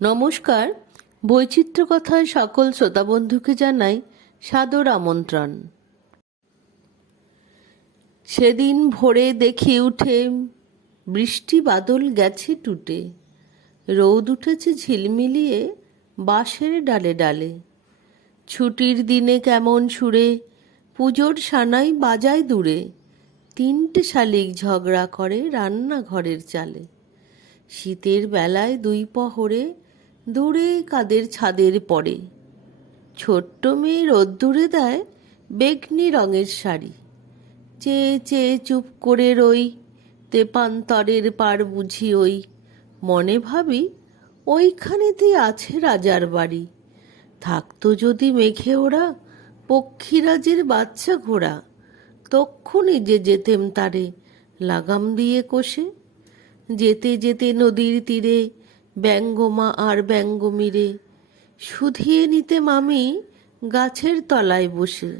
নমস্কার। বৈচিত্র্য কথায় সকল শ্রোতা বন্ধুকে জানাই সাদর আমন্ত্রণ। সেদিন ভোরে দেখি উঠে বৃষ্টি বাদল গেছে টুটে, রোদ উঠেছে ঝিলমিলিয়ে বাঁশের ডালে ডালে। ছুটির দিনে কেমন সুরে পুজোর সানাই বাজায় দূরে, তিনটে শালিক ঝগড়া করে রান্নাঘরের চালে। শীতের বেলায় দুই পহরে দূরে কাদের ছাদের পড়ে, ছোট্ট মেয়ে রোদ্দুরে দেয় বেগনি রঙের শাড়ি। চেয়ে চেয়ে চুপ করে রই, তেপান্তরের পার বুঝি ওই, মনে ভাবি ওইখানেতেই আছে রাজার বাড়ি। থাকতো যদি মেঘে ওরা পক্ষীরাজের বাচ্চা ঘোড়া, তক্ষুনি যে যেতেম তারে লাগাম দিয়ে কষে। যেতে যেতে নদীর তীরে ব্যঙ্গমা আর ব্যঙ্গমীরে শুধিয়ে নিতে মামি গাছের তলায় বসে।